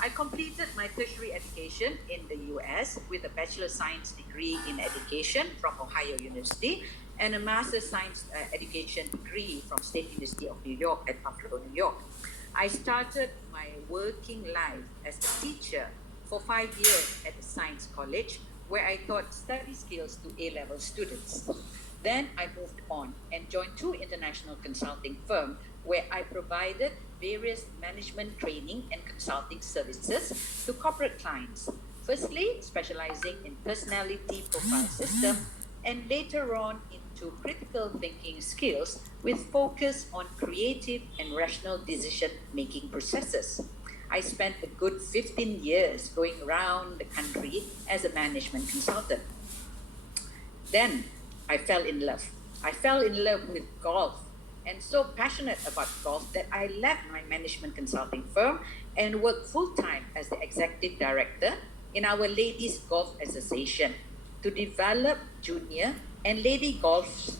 I completed my tertiary education in the US with a Bachelor of Science degree in education from Ohio University and a Master of Science education degree from State University of New York at Buffalo, New York. I started my working life as a teacher for 5 years at the Science College, where I taught study skills to A-level students. Then I moved on and joined two international consulting firms where I provided various management training and consulting services to corporate clients. Firstly, specializing in personality profile system, and later on into critical thinking skills with focus on creative and rational decision-making processes. I spent a good 15 years going around the country as a management consultant. Then I fell in love. I fell in love with golf and so passionate about golf that I left my management consulting firm and worked full-time as the executive director in our Ladies Golf Association to develop junior and ladies golf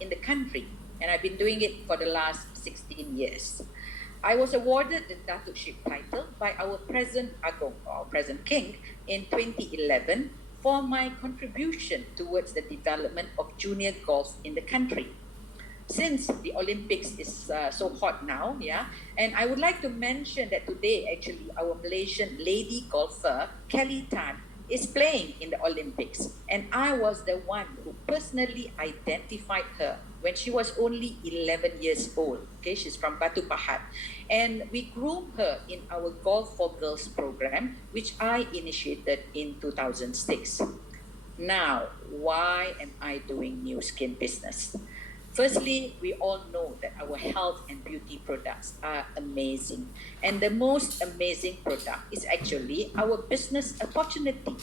in the country. And I've been doing it for the last 16 years. I was awarded the Dato-ship title by our present Agong, or present King, in 2011 for my contribution towards the development of junior golf in the country. Since the Olympics is so hot now, and I would like to mention that today, actually, our Malaysian lady golfer, Kelly Tan, is playing in the Olympics. And I was the one who personally identified her when she was only 11 years old. Okay, she's from Batu Pahat. And we groomed her in our Golf for Girls program, which I initiated in 2006. Now, why am I doing new skin business? Firstly, we all know that our health and beauty products are amazing. And the most amazing product is actually our business opportunity.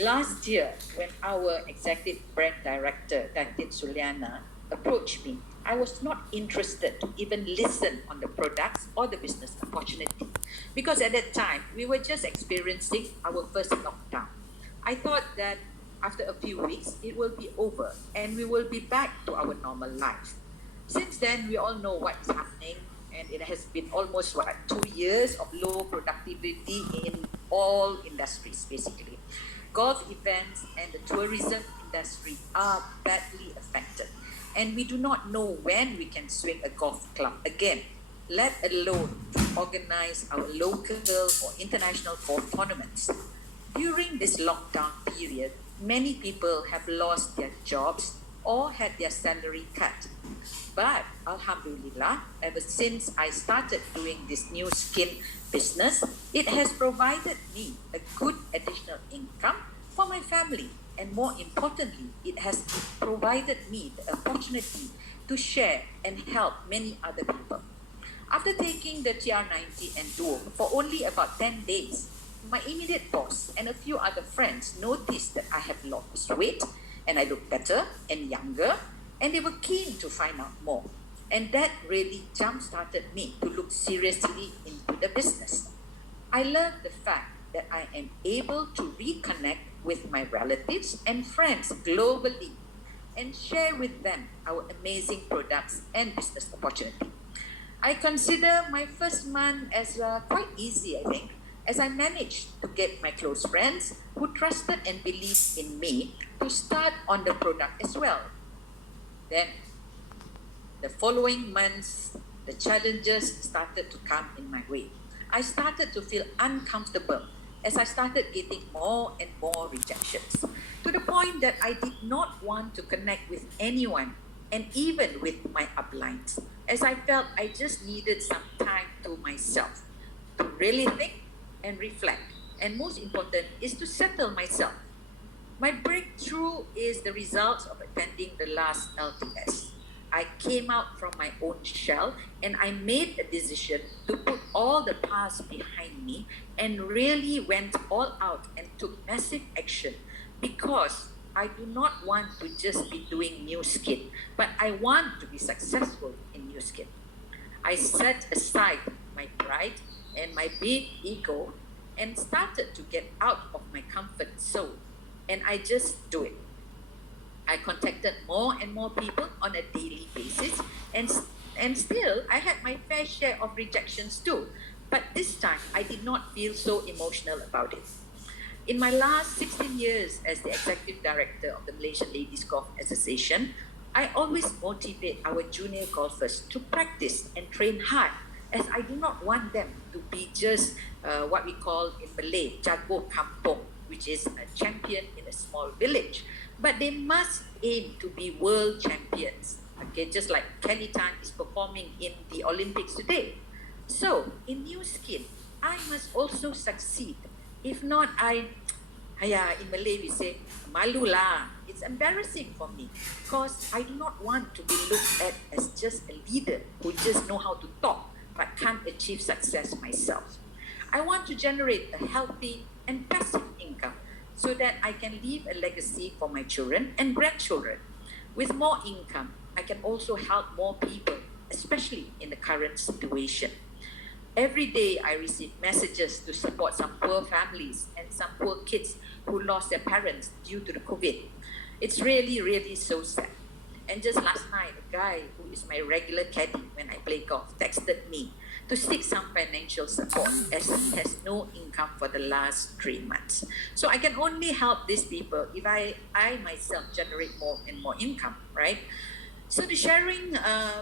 Last year, when our executive brand director, Datin Suliana, approached me, I was not interested to even listen on the products or the business opportunity. Because at that time, we were just experiencing our first lockdown. I thought that after a few weeks, it will be over and we will be back to our normal life. Since then, we all know what is happening, and it has been almost 2 years of low productivity in all industries, basically. Golf events and the tourism industry are badly affected, and we do not know when we can swing a golf club again, let alone to organize our local or international golf tournaments. During this lockdown period, many people have lost their jobs or had their salary cut. But Alhamdulillah, ever since I started doing this new skin business, it has provided me a good additional income for my family. And more importantly, it has provided me the opportunity to share and help many other people. After taking the TR90 and Duo for only about 10 days, my immediate boss and a few other friends noticed that I have lost weight and I look better and younger, and they were keen to find out more. And that really jump-started me to look seriously into the business. I love the fact that I am able to reconnect with my relatives and friends globally and share with them our amazing products and business opportunity. I consider my first month as quite easy, I think, as I managed to get my close friends who trusted and believed in me to start on the product as well. Then, the following months, the challenges started to come in my way. I started to feel uncomfortable as I started getting more and more rejections, to the point that I did not want to connect with anyone, and even with my uplines, as I felt I just needed some time to myself to really think and reflect, and most important is to settle myself. My breakthrough is the results of attending the last LTS. I came out from my own shell and I made a decision to put all the past behind me and really went all out and took massive action, because I do not want to just be doing new skin, but I want to be successful in new skin. I set aside my pride and my big ego and started to get out of my comfort zone, and I just do it. I contacted more and more people on a daily basis, and still I had my fair share of rejections too. But this time, I did not feel so emotional about it. In my last 16 years as the Executive Director of the Malaysian Ladies Golf Association, I always motivate our junior golfers to practice and train hard, as I do not want them to be just what we call in Malay, jago kampung, which is a champion in a small village. But they must aim to be world champions, okay, just like Kelly Tan is performing in the Olympics today. So, in New Skin, I must also succeed. If not, in Malay we say, malu lah. It's embarrassing for me because I do not want to be looked at as just a leader who just know how to talk but can't achieve success myself. I want to generate a healthy and passive income so that I can leave a legacy for my children and grandchildren. With more income, I can also help more people, especially in the current situation. Every day I receive messages to support some poor families and some poor kids who lost their parents due to the COVID. It's really, really so sad. And just last night, a guy who is my regular caddy when I play golf texted me to seek some financial support as he has no income for the last 3 months. So I can only help these people if I myself generate more and more income, right? So the sharing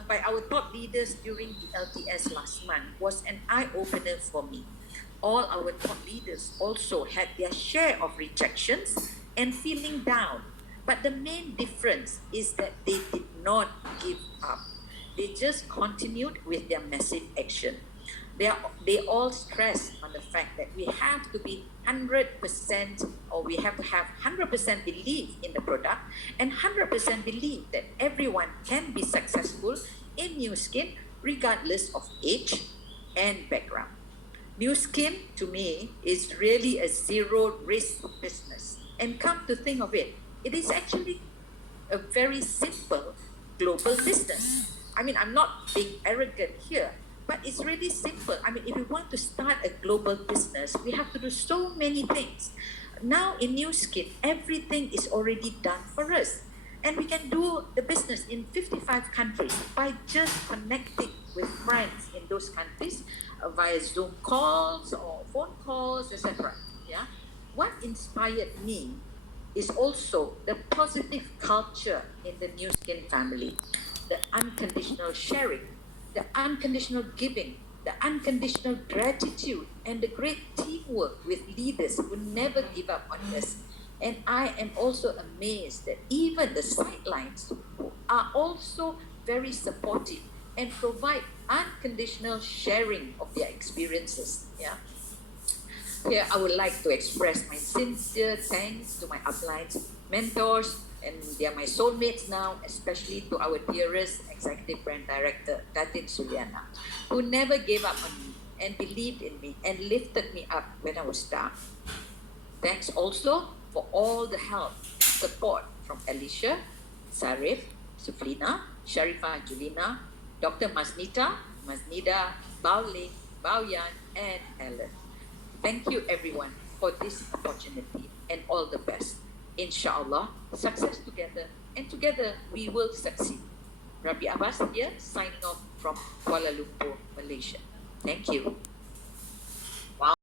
by our top leaders during the LTS last month was an eye-opener for me. All our top leaders also had their share of rejections and feeling down. But the main difference is that they did not give up. They just continued with their massive action. They all stress on the fact that we have to be 100% or we have to have 100% belief in the product and 100% believe that everyone can be successful in New Skin regardless of age and background. New Skin to me is really a zero risk business. And come to think of it, it is actually a very simple global business. I mean, I'm not being arrogant here, but it's really simple. I mean, if we want to start a global business, we have to do so many things. Now in New Skin, everything is already done for us. And we can do the business in 55 countries by just connecting with friends in those countries via Zoom calls or phone calls, etc. Yeah. What inspired me is also the positive culture in the New Skin family, the unconditional sharing, the unconditional giving, the unconditional gratitude, and the great teamwork with leaders who never give up on us. And I am also amazed that even the sidelines are also very supportive and provide unconditional sharing of their experiences. Yeah. Here, I would like to express my sincere thanks to my uplines, mentors, and they are my soulmates now, especially to our dearest Executive Brand Director, Datin Suliana, who never gave up on me and believed in me and lifted me up when I was down. Thanks also for all the help, support from Alicia, Sarif, Suflina, Sharifa Julina, Dr. Masnita, Masnida, Bao Ling, Bao Yan, and Ellen. Thank you everyone for this opportunity and all the best. Inshallah, success together and together we will succeed. Raby Abbas here, signing off from Kuala Lumpur, Malaysia. Thank you.